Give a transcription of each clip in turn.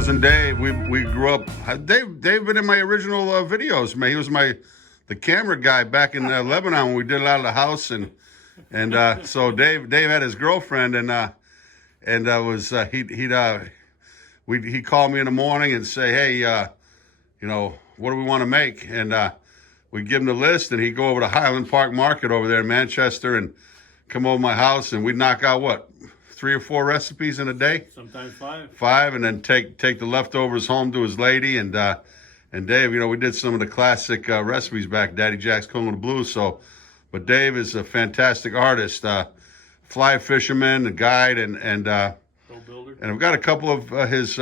cousin Dave. We grew up. Dave been in my original videos, man. He was the camera guy back in Lebanon when we did it out of the house, and so Dave had his girlfriend, and was he'd call me in the morning and say, hey, what do we want to make? And we'd give him the list, and he'd go over to Highland Park Market over there in Manchester and come over to my house, and we'd knock out what, 3 or 4 recipes in a day? Sometimes 5. 5, and then take the leftovers home to his lady. And Dave, we did some of the classic recipes back, Daddy Jack's Congo Blues. But Dave is a fantastic artist, fly fisherman, a guide, and Boat builder. And I've got a couple of his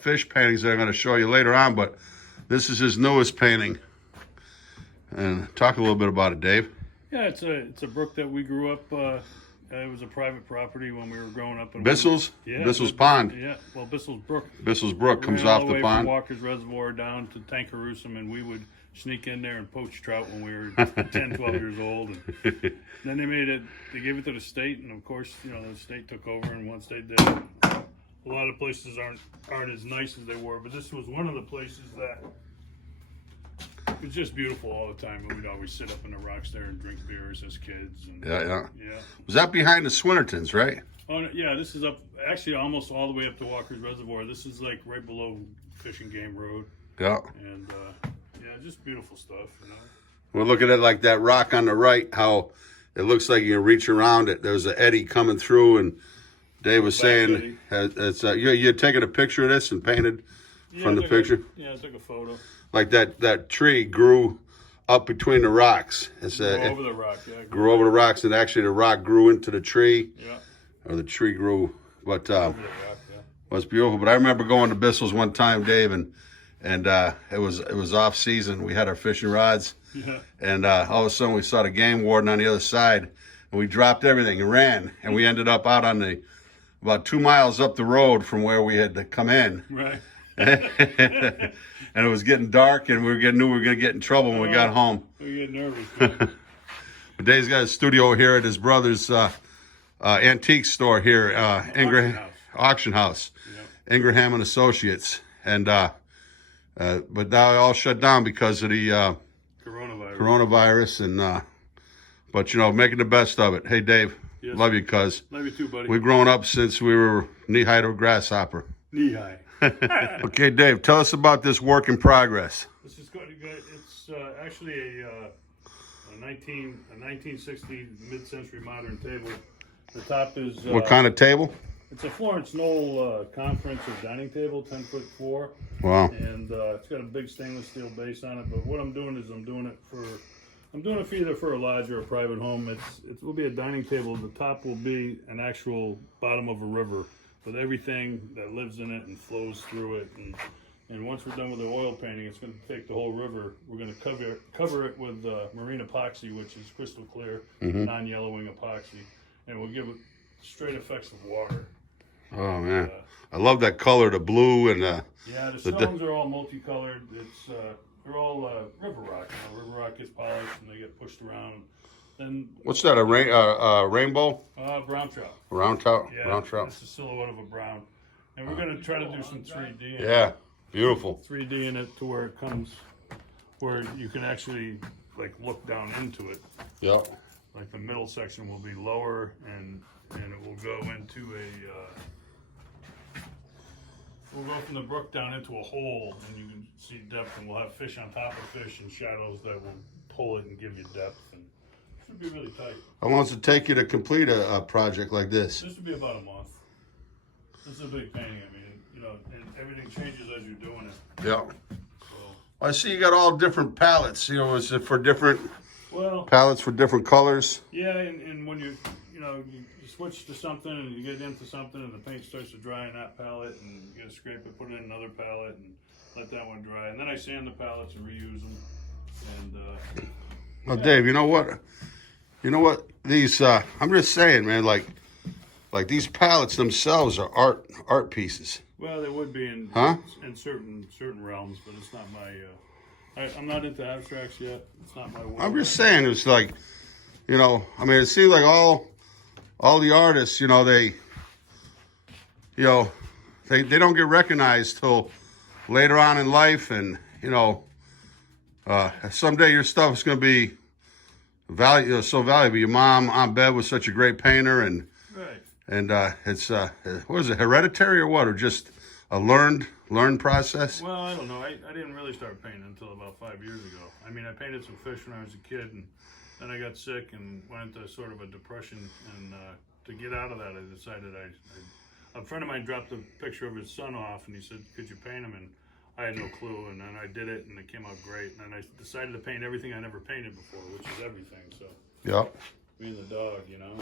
fish paintings that I'm going to show you later on. But this is his newest painting. And talk a little bit about it, Dave. Yeah, it's a brook that we grew up. It was a private property when we were growing up. Bissell's? Yeah. Bissell's Pond. Yeah, well, Bissell's Brook. Bissell's Brook comes off the pond. From Walker's Reservoir down to Tankeroosa, and we would sneak in there and poach trout when we were 10, 12 years old. And then they gave it to the state, and of course, the state took over, and once they did, a lot of places aren't as nice as they were, but this was one of the places that it was just beautiful all the time. We'd always sit up in the rocks there and drink beers as kids. And, yeah. Yeah. Was that behind the Swinnertons, right? Oh, yeah, this is up, actually almost all the way up to Walker's Reservoir. This is like right below Fish and Game Road. Yeah. And, just beautiful stuff, We're looking at like that rock on the right, how it looks like you can reach around it. There's an eddy coming through, and Dave was saying it's you're taking a picture of this and painted from the picture? I took a photo. Like that tree grew up between the rocks. Grew over the rock, yeah. Grew over the rocks, and actually the rock grew into the tree. Yeah. Or the tree grew, but Over the rock, yeah. was beautiful. But I remember going to Bissell's one time, Dave, and it was off season. We had our fishing rods, Yeah. and all of a sudden we saw the game warden on the other side, and we dropped everything and ran, and we ended up out on about 2 miles up the road from where we had to come in. Right. And it was getting dark, and knew we were going to get in trouble when we got home. We get nervous, man. But Dave's got a studio here at his brother's antique store here, Auction House, Yep. Ingraham and Associates, and but now it all shut down because of the coronavirus, and but making the best of it. Hey, Dave, Yes. love you, cuz. Love you too, buddy. We've grown up since we were knee high to a grasshopper. Knee high. Okay, Dave, tell us about this work in progress. This is good. It's actually a 1960 mid-century modern table. The top is What kind of table? It's a Florence Knoll conference or dining table, 10'4". Wow. And it's got a big stainless steel base on it. But what I'm doing is I'm doing it for either for a lodge or a private home. It will be a dining table. The top will be an actual bottom of a river with everything that lives in it and flows through it. And once we're done with the oil painting, it's going to take the whole river. We're going to cover it with marine epoxy, which is crystal clear, non-yellowing epoxy, and we'll give it straight effects of water. Oh man, I love that color, the blue and yeah, the stones are all multicolored. They're all river rock. River rock gets polished and they get pushed around. Then what's that? A rainbow? Brown trout. Brown trout. Yeah, Brown trout. it's a silhouette of a brown. And we're going to try to do some 3D. Yeah, beautiful. 3D in it to where it comes, where you can actually like look down into it. Yep. Like the middle section will be lower, and it will go into we'll go from the brook down into a hole, and you can see depth, and we'll have fish on top of fish and shadows that will pull it and give you depth, and it should be really tight. How long does it take you to complete a project like this? This would be about a month. This is a big painting. I mean, and everything changes as you're doing it. Yeah. So, I see you got all different palettes. Is it for different well, palettes for different colors? yeah, and when you switch to something and you get into something and the paint starts to dry in that palette, and you gotta scrape it, put it in another palette, and let that one dry, and then I sand the palettes and reuse them. And Well, Dave, you know what? These I'm just saying, man. Like these palettes themselves are art pieces. well, they would be in certain realms, but it's not my. I'm not into abstracts yet. It's not my world. I'm just saying, it's like, I mean, it seems like all the artists, they, they don't get recognized till later on in life, and someday your stuff is going to be so valuable. Your mom, Aunt Bev, was such a great painter, and Right. it's what is it, hereditary or what, or just a learned process? Well, I don't know. I didn't really start painting until about 5 years ago. I mean, I painted some fish when I was a kid, and then I got sick and went into sort of a depression. And to get out of that, I decided a friend of mine dropped a picture of his son off, and he said, "Could you paint him?" And I had no clue, and then I did it, and it came out great. And then I decided to paint everything I never painted before, which is everything. So Yep. me and the dog, you know.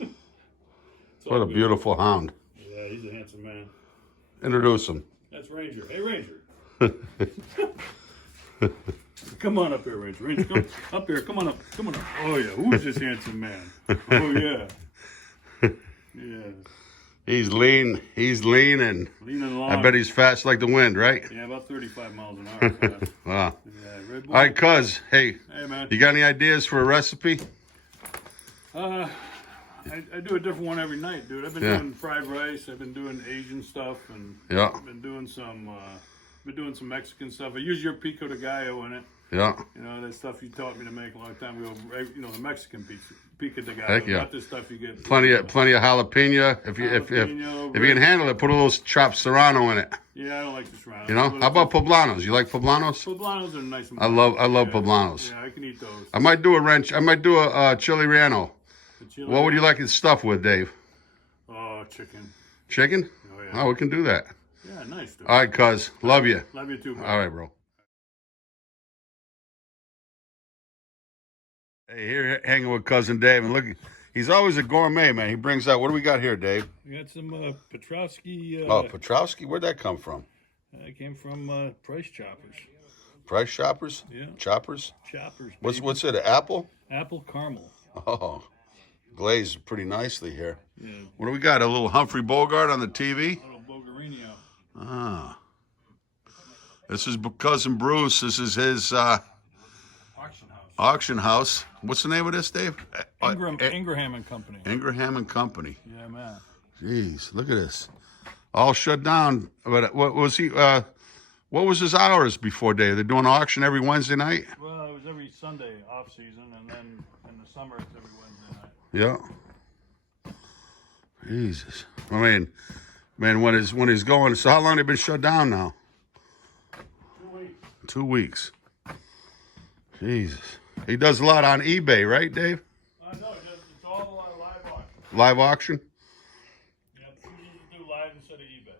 It's What all a good. beautiful hound. Yeah, he's a handsome man. Introduce him. That's Ranger. Hey, Ranger. Come on up here, Ranger. Ranger, come up here. Come on up. Come on up. Oh, yeah. Who's this handsome man? Oh, yeah. Yeah. He's lean, and Leaning along. I bet he's fast like the wind, right? Yeah, about 35 miles an hour. Fast. Wow. Yeah, Red Bull. All right, cuz, hey, Hey, man. you got any ideas for a recipe? I do a different one every night, dude. I've been Yeah. doing fried rice. I've been doing Asian stuff, and Yeah, I've been doing some Mexican stuff. I use your pico de gallo in it. yeah. You know, that stuff you taught me to make a long time ago. You know, the Mexican pico de gallo. Heck yeah. Not the stuff you get. Plenty of jalapeno. If Jalapeno, you can handle it, put a little chopped serrano in it. Yeah, I don't like the serrano. You know, how about poblanos? You like poblanos? Poblanos are nice and I love yeah. poblanos. Yeah, I can eat those. I might do a chili relleno. The chili- What would you like it stuffed with, Dave? Oh, chicken. Chicken? Oh, yeah. Oh, we can do that. Yeah, nice, dude. All right, cuz, love you. Love you too, bro. All right, bro. Hey, here hanging with cousin Dave, and look, he's always a gourmet, man. He brings out, what do we got here, Dave? We got some Petrovsky. Oh, Petrowski? Where'd that come from? It came from Price Choppers. Price Shoppers? Yeah. Choppers? Choppers. What's it, an apple? Apple caramel. Oh, glazed pretty nicely here. Yeah. What do we got, a little Humphrey Bogart on the TV? Little Bulgarino. Ah. This is cousin Bruce. This is his Auction house. auction house. What's the name of this, Dave? Ingraham and Company. Ingraham and Company. Yeah, man. Jeez, look at this. All shut down. But what was he? What was his hours before, Dave? They're doing an auction every Wednesday night. Well, it was every Sunday off season, and then in the summer it's every Wednesday night. Yeah. Jesus. I mean, man, when he's going. So how long they been shut down now? 2 weeks. 2 weeks. Jesus. He does a lot on eBay, right, Dave? No, it's all live auction. Live auction. Yeah, you do live instead of eBay.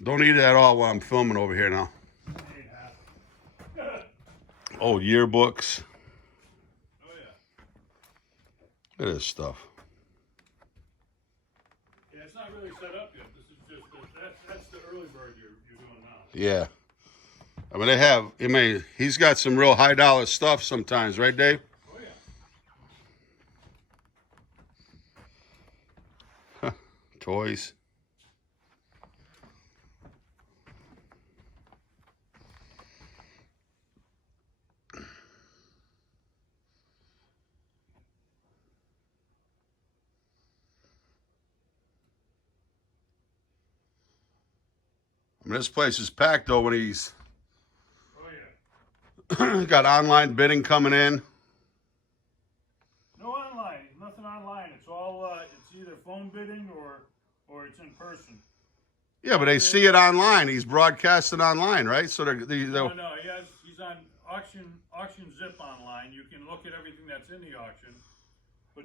Don't eat it at all while I'm filming over here now. Old yearbooks. Oh yeah. Look at this stuff. Yeah, it's not really set up yet. This is just that's the early bird you're doing now. Yeah. I mean, he's got some real high dollar stuff sometimes, right, Dave? Oh yeah. Toys. I mean, this place is packed though when he's Oh yeah. got online bidding coming in. No online. Nothing online. It's all it's either phone bidding or it's in person. Yeah, but they see it online. He's broadcasting online, right? So No, he's on auction zip online. You can look at everything that's in the auction, but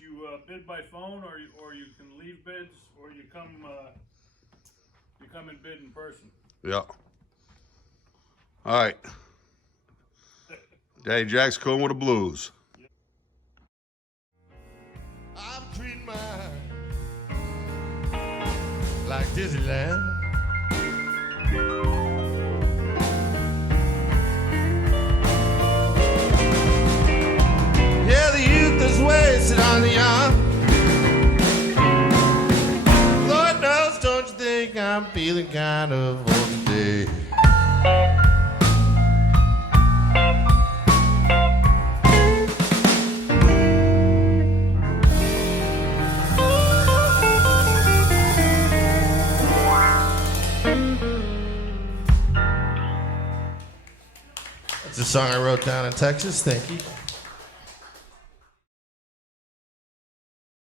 you bid by phone or you can leave bids or you come and bid in person. yeah. All right. Daddy Jack's cool with the blues. I'm treating mine like Disneyland. Yeah, the youth is wasted on the young. Lord knows, don't you think I'm feeling kind of old today? song I wrote down in Texas. Thank you.